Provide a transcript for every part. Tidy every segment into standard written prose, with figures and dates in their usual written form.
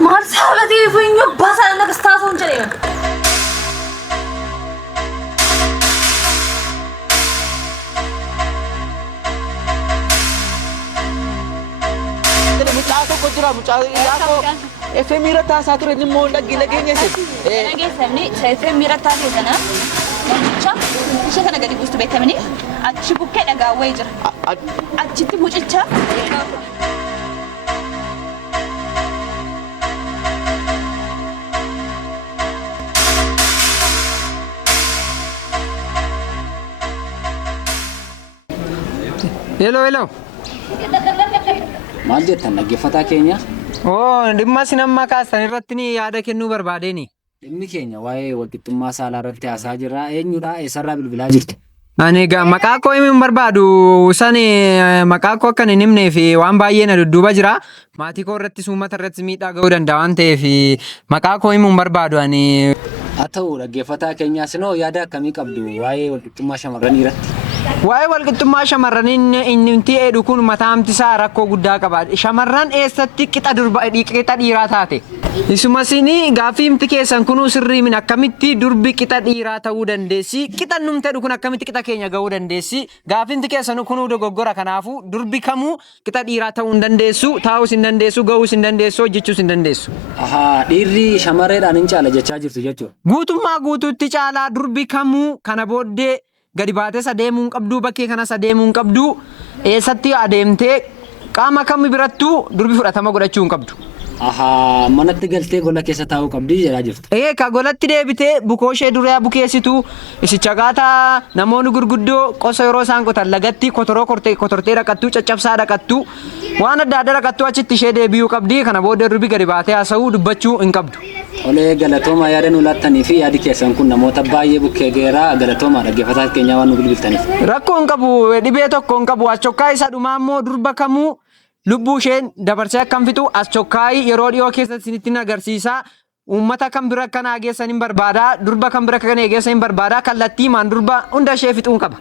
Maal sababii funyoo baasaan akka staasuun jedhee. FM irratti haasaa ture immoo dhageenya si. Dhageessamni FM irratti haasee sana mucicha ishee kana gadi buustu beekamni achi bukkee dhagaa wayii jira. Achitti mucicha. Hello. Maal jettan dhaggeeffataa keenya? Dhimma sinamma kaasan irratti ni yaada kennuu barbaadeni. Dhimmi keenya waa'ee walqixxummaa saalaa irratti haasaa jirra. Eenyudha? Eessarraa bilbilaa jirti? Ani maqaa koo himuun barbaadu san maqaa koo akkan hin himnee fi waan baay'ee na dudduuba jira. Maatii koo irrattis uummata irrattis miidhaa ga'uu danda'a waan ta'eef maqaa koo himuun barbaadu ani. Haa ta'u dhaggeeffataa keenyaas noo yaada akkamii qabdu waa'ee walqixxummaa shamarranii irratti? Waa'ee walqixxummaa shamarranii inni ta'edhu kun mataa hamtisaa rakkoo guddaa qaba. Shamarran eessatti qixa dhiiraa taate? Isumasini gaaffii himti keessan kunuu sirrii min akkamitti durbi qixa dhiiraa ta'uu dandeessi? Qixa numtedhu kun akkamitti qixa keenya ga'uu dandeessi? Gaaffii himti keessan kunuu dogoggora kanaafuu durbi kamuu qixa dhiiraa ta'uu hin dandeessu, taa'uus hin dandeessu, ga'uus hin dandeessu, hojjechuus hin dandeessu. Dhiirri shamarreedhaan hin caala jechaa jirtu jechuudha. Guutummaa guutuutti caalaa durbi kamuu kana booddee gadi baatee adeemuu hin qabdu, bakkee kanas adeemuu hin qabdu, eessatti adeemtee qaama kamii birattuu durbi fudhatama godhachuu hin qabdu. Manatti galtee gola keessa taa'uu qabdi jedhaa jirtu. Ka golatti deebitee bukoo ishee duraa bukeessitu isicha gaataa namoonni gurguddoo qosa yeroo isaan qotan lagatti kotoroo kotortee dhaqattu, caccabsaa dhaqattu, waan adda addaa dhaqattu achitti ishee deebi'uu qabdi. Kana booda durbi gadi baatee haasa'uu dubbachuu hin qabdu. Olee galatooma yaada nu laattanii fi yaadi keessan kun namoota baay'ee bukkee geeraa galatooma dhaggeeffataa keenyaa waan nu bilbiltaniif. Rakkoo hin qabu, dhibee tokko hin qabu. Achokkaa isa dhumaa immoo durba kamuu lubbuu isheen dabarsee akkam fixu as chokkaayii yeroo dhiyoo keessatti isinitti agarsiisa. Uummata kan bira kan eegessan hin barbaada, durba kan bira kan eegessan hin barbaada, kallattii maan durba hunda ishee fixuun qaba.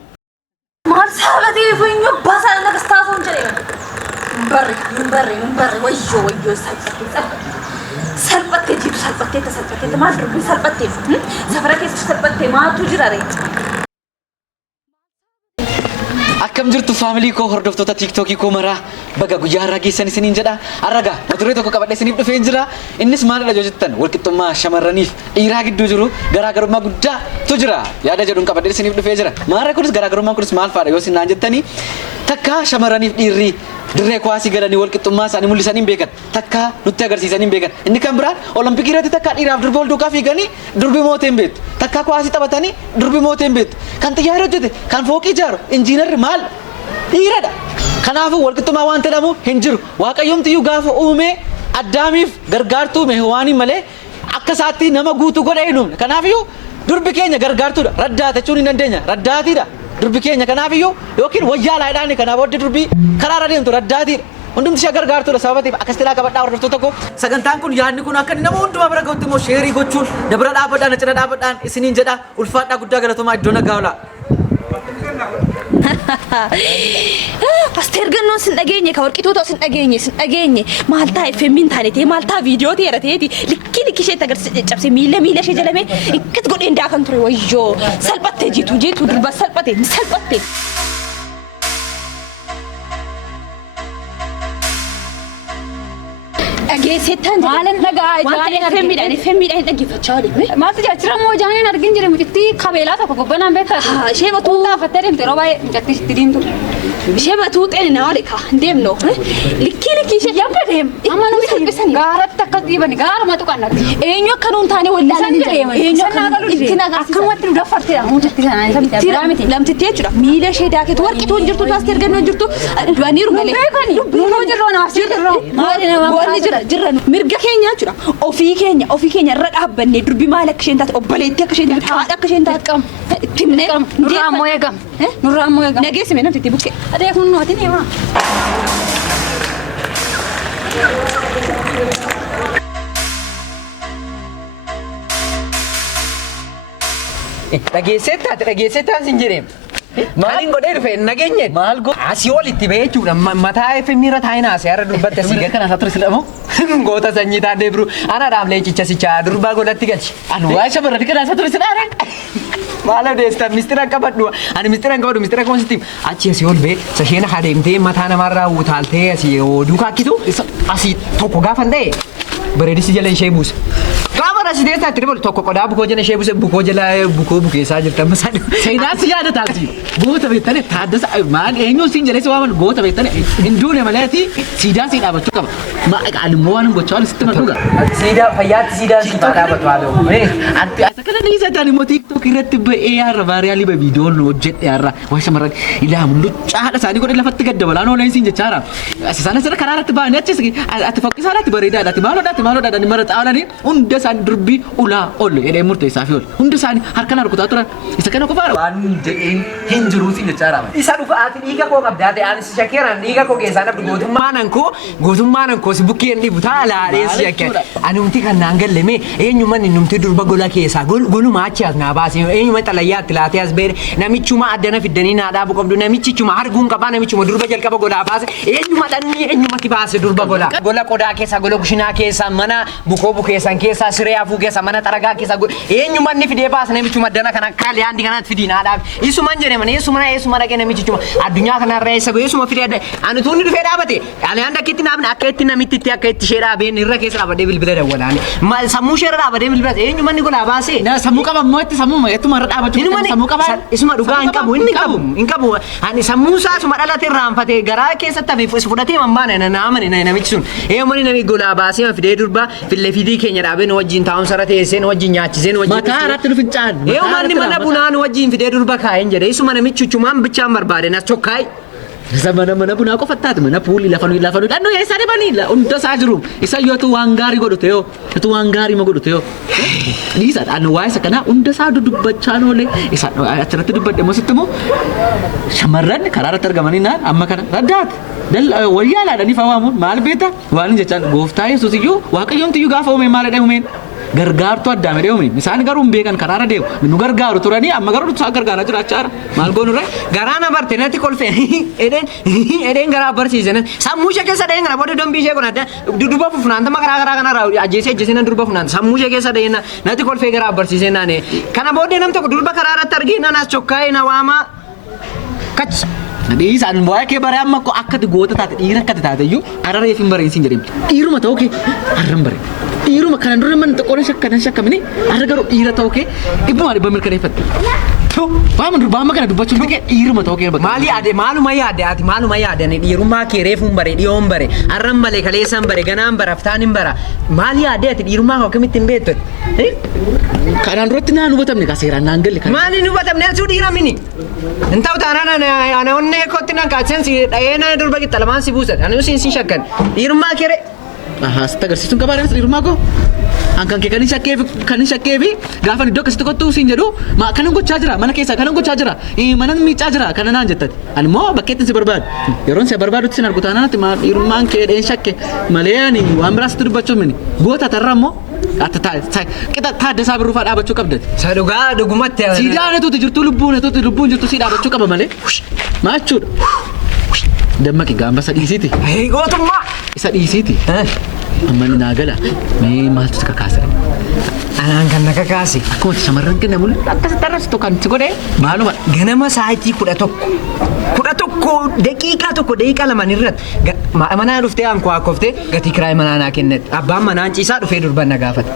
Maal sababii funyoo baasaan akka staasuun jedhee. Barri wayyoo salphattee jiru salphattee maal durbi salphattee safara keessa salphattee maatu jira ree. Akkam jirtu faamilii koo hordoftoota tiiktookii koo maraa baga guyyaa har'aa geessan isiniin jedha. Arraga mata-duree tokko qabadhee isiniif dhufee jira. Innis maalidha yoo jettan walqixxummaa shamarraniif dhiiraa gidduu jiru garaagarummaa guddaatu jira. Yaada jedhuun qabadhee isiniif dhufee jira. Maarree kunis garaagarummaan kunis maal fa'aadha yoo isin naan jettanii takka shamarraniif dhiirri dirree kuwaasii galanii walqixxummaa isaanii mul'isanii hin beekan. Takka nutti agarsiisanii hin beekan. Inni kan biraan olompikii irratti takka dhiiraaf durbi wal duukaa fiiganii durbi mootee hin beektu. Takka kuwaasii taphatanii durbi mootee hin beektu. Kan xiyyaara hojjete, kan fooqii ijaaru, injiinarri maal dhiiradha. Kanaafuu walqixxummaa waan jedhamu hin jiru. Waaqayyoomtiyyuu gaafa uume Addaamiif gargaartuu uume Hewaanii malee akka isaatti nama guutuu godhee hin uumne. Kanaafiyyuu durbi keenya gargaartuudha. Raddaata jechuun hin dandeenya. Raddaatiidha. Durbi keenya kanaafiyyuu yookiin wayyaa laayidhaan kanaaf booddee durbii karaarra deemtu raddaatiidha. Hundumti ishee gargaartuudha. Sababatiif akkasitti qabadhaa hordoftoota tokko. Sagantaan kun yaadni kun akka nama hundumaa bira gahutti immoo sheerii gochuun dabara dhaabadhaan cina dhaabadhaan isiniin jedha ulfaadhaa guddaa galatoomaa iddoo nagaa oolaa. Asteer gannoon sin dhageenye ka warqituutoo sin dhageenye maal ta'a effemmiin taanetee maal ta'a viidiyoo teerateeti likki ishee agarsiise cabse miila ishee jalame ikkas godheen daakan ture wayyoo salphattee jitu durba salphatte. Dhageesseettaan maalan dhagaa jaaniin effemmiidhaan dhaggeeffachaa oole. Maaltu jira moo jaaniin argin jira mucittii kabeelaa tokko gobbanaan beektaa. Ishee batuu laafattee deemte yeroo baay'ee mucattii sitti diimtu. Ishee batuu xeenina oole ka deemnoo. Likkii ishee yabba deem. Amma nuti salphisanii gaaratti akkas dhiibani gaaruma tuqannatti. Eenyu akka nuun taane wallaalanii deeman. Eenyu akka akkamatti nu daffartee mucattii sanaa lamtitti jechuudha. Miila ishee daaketu warqituu hin jirtu Asteer gannoo hin jirtu du'aniiru malee. Beekani nunuu jirroo naaf jirroo. Maali nama jirran mirga keenya jechuudha. Ofii keenya irra dhaabbannee durbi maal akka isheen taate obboleettii akka isheen taate haadha akka isheen taate timnee nurraa ammoo eegam. Nageessime namtitti bukkee. Adeemuun nootiin himaa. Dhageesseettaan sin jedheem. Maaliin godhee dhufe nageenye? Maal go? Asii olitti ba'ee jechuudha. Mataa FM irra taa'inaa asii har'a dubbatte asii Sigaa kana asatti silamo. goota sanyii taatee biroo ana dhaablee cichasichaa durbaa godhatti galchi. Anu waa shamarranii kana asatti silare. Maal adeesta mistira qabadhu ani mistira qabadhu mistira konsitii achi asii ol ba'ee sasheena hadeemtee mataa namaarraa utaaltee asii duukaa akkitu asii tokko gaafa ta'e bareedisi jala ishee buuse. Gaafa asii teessaa itti dabalu tokko qodaa bukoo jala ishee buuse bukoo jala bukoo bukeessaa jirtan masaa. Seenaa si yaada taati. Goota beektane taaddasa maal eenyuun siin jedhee si waaman goota beektane hinduune maleeti siidaa si dhaabachuu qaba. Alummoo waan gochaa wal sitti madhuga. Siidaa fayyaatti siidaa si dhaabatu haala. Anti asa kana ni isa taani mootii TikTok irratti ba'ee yaarra baariyaa liba viidiyoon hojjedhe yaarra waa shamarran ilaa mul'uchaa haadha isaanii godhe lafatti gaddabalaan oolan siin jechaara. Asisaan asirra karaa irratti ba'anii achis ati fokkisaa irratti bareedaadha. Ati maalodha ani mara xaawalanii hunda isaanii durbii ulaa ol jedhee murteessaa fi ol hunda isaanii harkaan harkutaa turan isa kana qofaadha. Waan jedheen hin jiru siin jechaara. Isa dhufa ati dhiiga koo qabdaa ta'e ani si shakkeeraan dhiiga koo keessaa dhabdu gootummaan koo si bukkeen dhibu ta'a laalee si shakkeen. Ani umti kan naan galleme eenyuman numti durba gola keessaa goluma achi as naa baase eenyuma xalayyaatti laatee as beere namichuma addana fiddanii naa dhaabu qabdu namichichuma arguun qabaa namichuma durba jalqaba golaa baase eenyuma dhanni eenyumatti baase durba gola qodaa keessaa gola kushinaa keessaa mana bukoo bukeessan keessaa siree hafuu keessaa mana xaragaa keessaa eenyumanni fidee baase namichuma addana kana kaali handi kanatti fidii naa dhaabe isuman jedhaman eessuma dhaqee namichichuma addunyaa kanarra eessa eessuma fidee ani tuunni dhufee dhaabate ani handa akkitti naafne akka itti namitti itti akka itti ishee dhaabeen irra keessa dhaabadee bilbila dawwalaani sammuu ishee irra dhaabadee bilbila eenyumanni golaa baase sammuu qaba immoo itti sammuu ittuma irra dhaabachuu sammuu qaba isuma dhugaa hin qabu ani sammuu isaa isuma dhalate irraanfate garaa keessatti hafe fudhatee mambaane naamani namichi sun eenyumanni nami golaa baasee fidee durba fillee fidii keenya dhaabeen wajjin taa'umsarra teesseen wajjin nyaachiseen wajjin mataa irratti nu fincaan eenyumanni mana bunaan wajjin fidee durba kaa'een jedhe isuma namichuchumaan bichaan barbaade nas tokkaayi. mana bunaa qofattaati mana puulii lafanu dhannoo yaa isa dhibanii hunda isaa jiru isa yoo tu waan gaarii godhute yoo tu waan gaarii ma godhute yoo dhiisa dhaan waa isa kana hunda isaa dubbachaa oolee isa achirratti dubbadhe moo sitti moo shamarran karaa irratti argamanii naan amma kana raddaati wayyaa laadhanii fawaamuun maal beeta waan jechaan gooftaa yesuus iyyuu waaqayyoon tiyyuu gaafa uumeen maal jedhee uumeen gargaartu addaa medhee uumeen isaan garuu hin beekan karaara deemu nu gargaaru turanii amma garuu isaa gargaaraa jiraachaara maal goonu ree garaana barte natti kolfee edeen garaa barsiisan sammuu ishee keessa dhaheen kana booda dombii ishee kun adda durba funaantama garaa kana ajjeesee nan durba funaanta sammuu ishee keessa dhaheen natti kolfee garaa barsiisee naane kana booda nam tokko durba karaa irratti argee nanas chokkaa'ee na waama kachisa. Dhiisaan waa'ee kee baree amma akkati goota taate dhiira akkati taate iyyuu arareef hin bareensiin jedhame dhiiruma ta'uu kee arran bare dhiiruma kana dura man tokkoon shakkamini arra garuu dhiira ta'uu kee dhibba mirkaneeffatte. Waan durbaa amma kana dubbachuun beekee dhiiruma ta'uu kee maali yaade maaluma yaade ani dhiirummaa kee reefuun bare dhiyoon bare arran malee kaleessan bare ganaan bara aftaan hin bara maali yaade ati dhiirummaa koo akkamitti hin beektu kanaan duratti naan hubatamne ka seeraan naan galle maali hin hubatamne asuu dhiira mini hin ta'u taanaan ana onnee kootti nan kaachan si dhayeena durba qixa lamaan si buusan ani usiin si shakkan dhiirummaa kee sitti agarsiisuun qabaadhaan dhiirummaa koo Angkan kee kan shakkee fi gaafa iddoo akkasitti kottuu siin jedhu kanan gochaa jira mana keessaa kanan gochaa jira mana miicaa jira kana naan jettati ani immoo bakkeetti si barbaadu yeroon si barbaadutti sin argu taanaatti dhiirummaan kee dheen shakke malee ani waan biraasitti dubbachuu mini goota tarraa immoo qixa taaddasaa birruufaa dhaabachuu qabdati. Dhugaa dhugumatti. Siidaan etuuti jirtu lubbuun jirtu si dhaabachuu qaba malee maachuudha. Dammaqi gaamba isa dhiisiiti. Gootummaa. Isa dhiisiiti. Amma ni naagala mee maaltu si kakaasire? Anaan kan na kakaase. Akkuma shamarran kenna mul'atu akkasitti arrasitu kan si godhee maaluma. Ganama sa'aatii 11 daqiiqaa lama irratti manaa dhuftee aankoo akkooftee gatii kiraayii manaa naa kennetti abbaan manaan ciisaa dhufee durban na gaafate.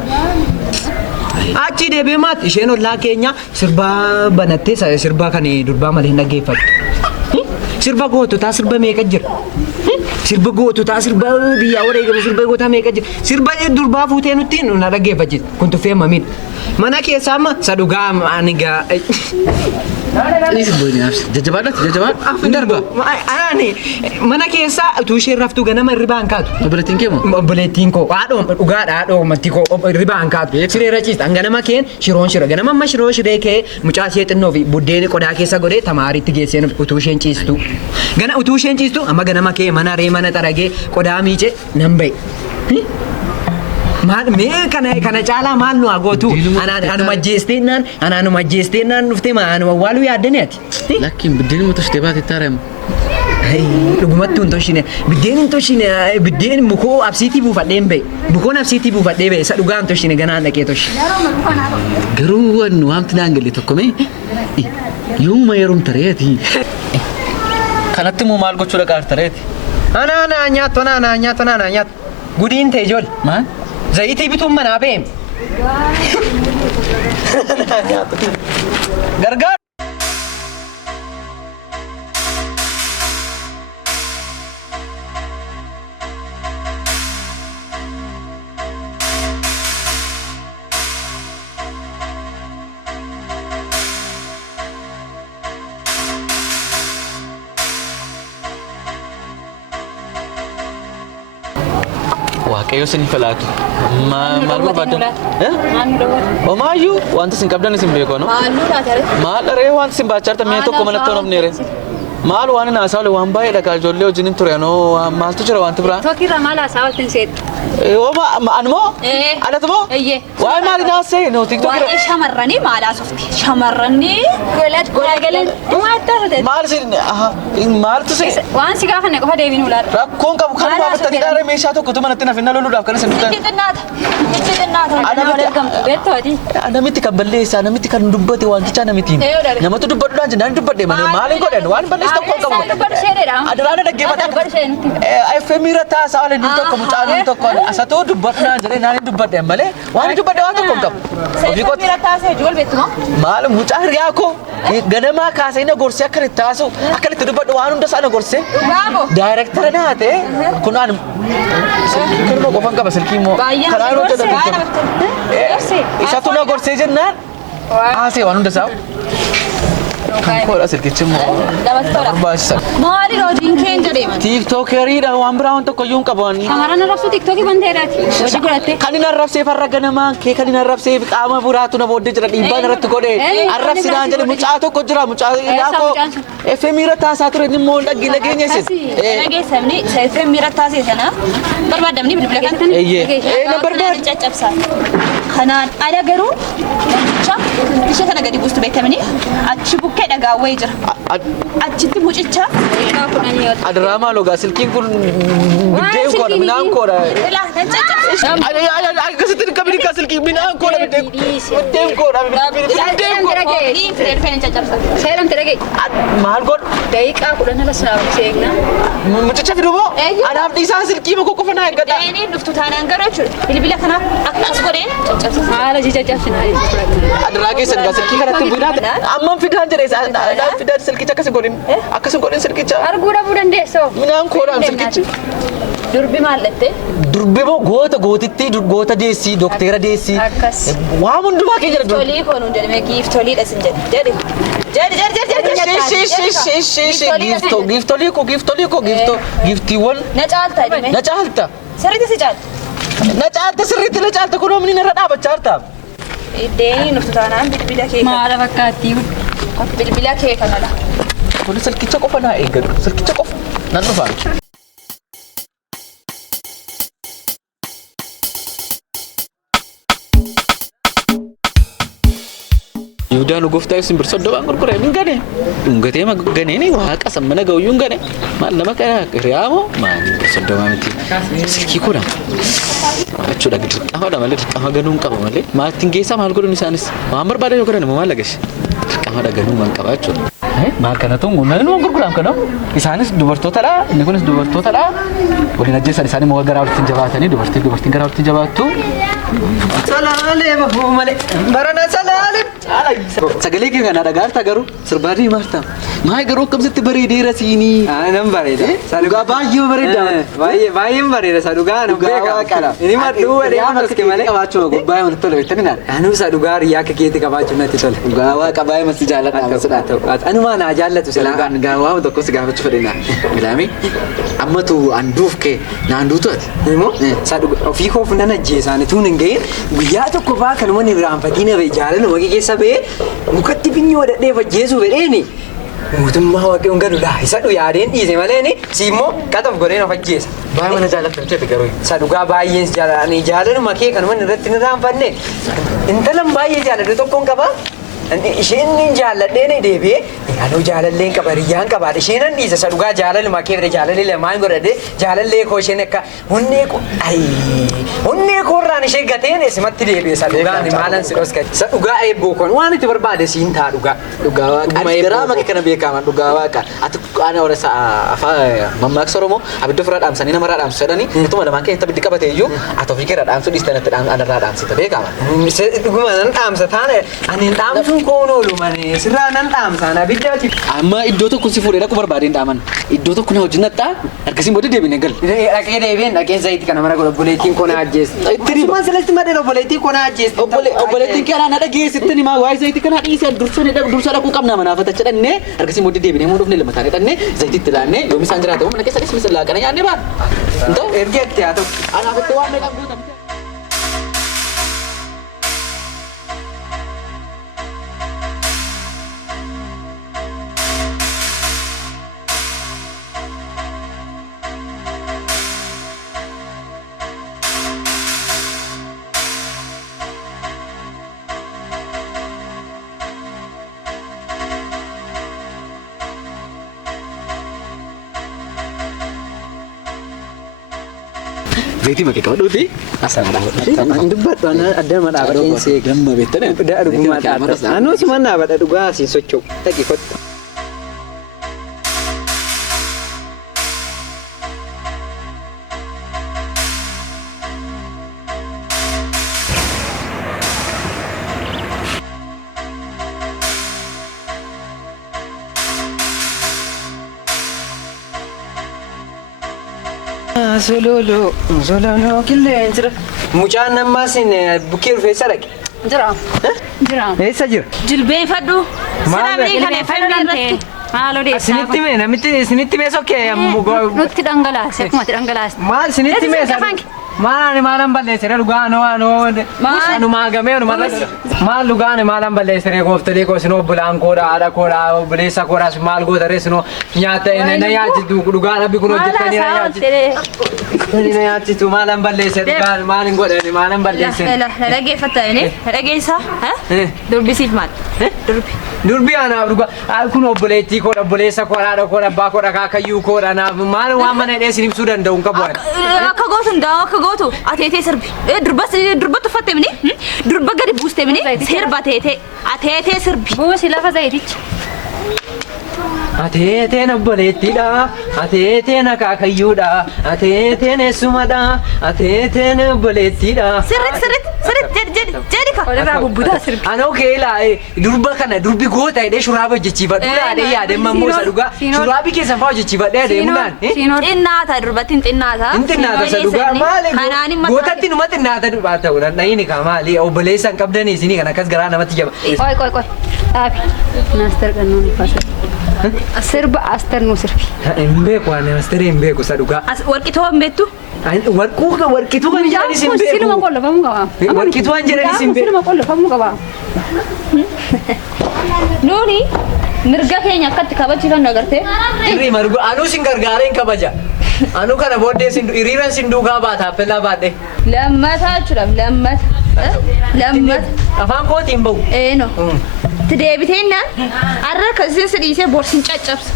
Achi deebi'ee maati isheen ollaa keenya sirbaa banattee sirbaa kan durbaa malee hin dhaggeeffattu. Sirba goototaa sirba meeqa jira? Sirba goototaa sirba biyyaa wareegamu sirba gootaa meeqa jira? Sirba durbaa fuutee nutti na dhaggeeffachis kun tuffee mamiin. Mana keessaa amma sadugaa anigaa. Jajjabaadha. Indarba. Ani mana keessaa utuu isheen raftuu ganama irribaan kaatu. Obboleettiin kee moo? Obboleettiin koo dhugaadhaa matti koo irribaan kaatu. Sireera ciista ganama keen shiroon shira ganama amma shiroo shiree kee mucaa ishee xinnoo fi buddeeni qodaa keessa godhee tamaariitti geessee utuu isheen ciistu. Utuu isheen ciistu amma ganama kee mana xaragee qodaa miicee nan ba'e. Maal mee kana caalaa maal nu agootu? Anuma jeesteenaan dhuftee anuma waaluu yaaddanii ati? Lakkiin biddeen mutu shitee baate taarem. Dhugumatti hin toshine biddeen hin toshine biddeen mukoo absiitii buufadhee hin ba'e mukoon absiitii buufadhee ba'e isa dhugaa hin toshine ganaan dhaqee toshi. Garuu waamti naan galle tokko mee yooma yeroom tareeti. Kanatti immoo maal gochuu dhaqaar tareeti? Anaa nyaattu gudiin ta'e ijoollee. Maal? Zayitii bituun manaa ba'eem. Gargaar. Waaqayyo isin falaatu. Maal barbaadan? Omaayyuu wanta isin qabdan isin beekoo no? Maal dharee wanta isin baacharta mee tokko malatti honof neere. Maal waan hin haasawle waan baay'ee dhagaa ijoollee wajjin hin ture anoo maaltu jira wanti biraa? Tokkirra maal haasawaltin seetu? Anmoo? Anatumoo? Waa'ee maal hin haasee? No tiktokirra. Waa'ee shamarranii maal haasofti? Shamarranii Golagaleen maal isin maaltu se? waan si gaafanne qofa deebiin ulaadha. Rakkoon qabu kan baafattanii dhaaree meeshaa tokkotu manatti nafinna loluudhaaf kan isin dhuftan. Namitti kan balleessaa namitti kan dubbate wanticha namitiin. Namatu dubbadhuudhaan jennaan dubbadhe malee maaliin godhan waan balleessu tokko qabu. Adaraana dhaggeeffatan. FM irra taasaa waliin ni tokko mucaan ni tokko asatoo dubbadhuudhaan jedhee naan dubbadhe malee waan dubbadhe waan tokko qabu. FM irra taasee ijool beektuma? Maal mucaa hiriyaa koo ganamaa kaasee na gorsee akka itti taasu akka itti dubbadhu waan hunda isaa na gorsee. Daayirektara naate kun aan kirma qofan qaba silkii immoo kanaan hojjetan isatu na gorsee jennaan haasee waan hunda isaa koodha silkichi immoo barbaachisan. Maali hojiin keenya deeman? Tiiktookeeriidha waan biraa waan tokko iyyuu hin qaban. Shamarran arrabsuu tiktookii banteedhaati. Hojii godhatte. Kan hin arrabsee farra ganamaan kee kan hin arrabsee qaama buraatu na booddee jira dhiibbaan irratti godhe arrabsinaan jedhe mucaa tokko jira mucaa yaakoo FM irra taasaa ture inni immoo nageenya isin. Nageessamni FM irra taasee sana barbaadamni bilbila kan na barbaadu caccabsaa. Kanaan ala garuu ishee kana gadi buustu beekamni achi bukkee dhagaa wayii jira. Achitti mucicha adraamaa logaa silkiin kun biddeen koodha minaan koodha. Akkasitti qabni kan silkii minaan koodha biddeen koodha biddeen koodha. Seeramte dhagee. Maal godhu? Daqiiqaa 10 ala saabsee eegna. Mucicha fidu moo? Anaaf dhiisaan silkii makoo qofa naa eeggadha. Deeniin dhuftu taanaan garuu jechuudha. Bilbila kanaaf akkas godheen caccabsa. Haala jijjajjabsinaa jechuudha. Adraa keessan gaa silkii kanatti bu'inaati. Amman fidaan jedhee fidaan silkicha akkasii godhin akkasii godhin silkicha. Arguu dhabuu dandeessoo. Minaan koodhaan silkichi. Durbi maallattee? Durbi moo gootittii goota deessii dokteera deessii. Akkas. Waan hundumaa kee jira durbi. Giftolii koonuun jedhame giftoliidha sin jedhe. Giftolii koo giftiiwwan. Na caalta jedhame. Na caalta. Sirriitti si caalta. Na caalta sirriitti na caalta kunoo minni narra dhaabachaa jirta. Deeniin dhuftu taanaan bilbila kee. Maala fakkaattii. Bilbila kee kanadha. Kun silkicha qofa naa eeggatu. Silkicha qofa nan dhufaa. Yudaan gooftaa isin birsoddobaan gurguree min gane. Dhungatee ma ganeeni waaqa sammana ga'uyyuu hin gane. Maal nama kana hiriyaamoo maal birsoddobaa miti. Silkii kudha. Jechuudha dirqamadha malee dirqama ganuu hin qaba malee. Maatiin geessaa maal godhuun isaanis waan barbaadan yoo godhan immoo maal lagashe. Dirqamadha ganuu waan qaba jechuudha. Maal kanatu namni waan gurguraam kana isaanis dubartootadha inni kunis dubartootadha. Waliin ajjeessan isaanii moo garaa walitti jabaatanii dubartiin garaa walitti jabaattu. Salaalee bahuu malee barana salaalee. Sagalee kee kana dhagaarta garuu sirbaadii maarta. Maa garuu akkamitti bareedeera siinii. Nan bareeda. Dhugaa baay'ee bareeda. Baay'een bareeda sadugaa nu beeka. Inni maddu wadee amaske malee. Qabaachuu baay'ee wanti tole beektani naan. Anu sadugaa riyaa akka keetti qabaachuu natti tole. Dhugaa waaqa baay'ee masti jaalladha masudha. Anuma naa jaallatu sila. Dhugaa waa tokko si gaafachuu fedhina. Bilaami ammatu anduuf kee naanduutu ati. Immoo sadugaa ofii koof nan ajjeesaani tuun hin ga'in guyyaa tokko faa kanuma ni raanfatiin hafe jaalala waqii keessa ba'ee mukatti finyoo dadhee fajjeesuu fedheeni. Mootummaa waaqayyoon gadudha. Isa yaadeen dhiise malee ni siimmoo qataf godhee na fajjeessa. Baay'ee mana jaallattu jechuudha garuu. Isa dhugaa baay'een jaalladha. Jaalaluma kee kanuma irratti ni raanfanne. Intalan baay'ee jaalladhu tokkoon qaba. Isheen jaalladheen deebi'ee anuu jaalalleen qaba riyyaan qaba. Isheen an dhiisa isa dhugaa jaalaluma kee bira jaalallee lamaan godhadhee jaalallee koo isheen akka onnee koorraan ishee gateen eessimatti deebi'e isa dhugaan maalan si dhoska. Isa dhugaa eebboo kun waan itti barbaade siin ta'a dhugaa. Dhugaa waaqa. Ani garaa makee kana beekaman dhugaa waaqa. Ati ana warra afaan mammaaksa Oromoo abidda ofirraa dhaamsanii namarraa dhaamsu jedhanii ituma lamaan keessatti abiddi qabate iyyuu ati ofii keerraa dhaamsu dhiistanatti anarraa dhaamsita beekama. Dhuguma nan dhaamsa taane ani dhaamsu koonolu mane sirraa nan dhaamsaan abiddaati. Amma iddoo tokko si fuudhee dhaqu barbaadeen dhaaman. Iddoo tokko na wajjin naxxaa akkasiin booda deebiin gal. Dhaqee deebiin dhaqeen zayitii kana mara godha obboleettiin koo na ajjeesti. Akkasumas selesti madeen obboleettiin koo na ajjeesti. Obboleettiin kee ana dhageessitti ni maa waa'ee zayitii kana dhiisee dursa dhaquu qabna manaafata jedhannee akkasiin booda deebiin immoo dhufne lama taanee dhannee zayitiitti laannee yoom isaan jiraatu mana keessa dhis misallaa kana nyaannee baan. Intoo ergeetti haa ta'u. Anaafatti waan na qabdu. Zaiti makai kau dulu di asal ada. Debat mana ada mana ada Saya gamma betul kan? Udah ada rumah atas. Anu cuma mana ada juga si socok. Lagi kot. Solo kille jira. Mucaan nammas bukkee rufeessa dhaqe. Jira. Jira. Eessa jira? Jilbeenfadhu. Maal Sinitti mee namitti sinitti mee sokkee Nutti dhangalaase akkuma dhangalaase. maal sinitti mee maalan balleessere dhugaa anu maagamee maal dhugaan maalan balleessere gooftalee koo sinoo bulaan koodha haadha koodha obboleessa koodhaas maal gootare sinoo nyaata na yaachitu dhugaa dhabbi kun hojjettanii na yaachitu maalan balleesse dhugaan maalin godhani maalan balleesse. Dhageessa durbisiif maal? Durbi anaaf dhugaa kun obboleettii koodha obboleessa koodha haadha koodha abbaa koodha kaakayyuu koodha naaf maal waan mana dheessin ibsuu danda'u hin qabu. Akka gootu hundaa akka gootu ateetee sirbi durbatti uffatte mini durba gadi buuste mini sirba ateetee sirbi. Buusi lafa zayiticha. Ateeteen obboleettiidha, ateeteen akaakayyuudha, ateeteen eessumadha, ateeteen obboleettiidha. Sirriitti jedhi ka. Walirraa bubbutaa sirbi. Anoo keelaa durba kana durbi goota hidhee shuraaba hojjechiifadhu dhaadhee yaadee mammuusa dhugaa shuraabii keessan fa'aa hojjechiifadhee adeemuudhaan. Xinnaata durbattiin xinnaata. Xinnaata isa dhugaa maali gootatti numa xinnaata dhugaa ta'u danda'ini kaa maali obboleessa hin qabdanii isinii kan akkas garaa namatti jaba. Qoy. Dhaabi. Naaster qannoon faasa. Sirba Aster nu sirbi. Hin beeku waan Aster hin beeku isa dhugaa. Warqitoo hin beektu? Warqituu kan jedhanis hin beeku. Siluma qollofamuu qaba. Warqituu kan jedhanis hin beeku. Siluma qollofamuu qaba. Nuuni mirga keenya akkatti kabachiifan agartee. Irri margu anuu sin gargaareen kabaja. Anuu kana booddee hiriiran sin duukaa baata appellaa baadhee. Lammata jechuudha lammata. Afaan kootiin bahu. No. Deebiteennan har'a akkasii si dhiisee borsiin caccabsa.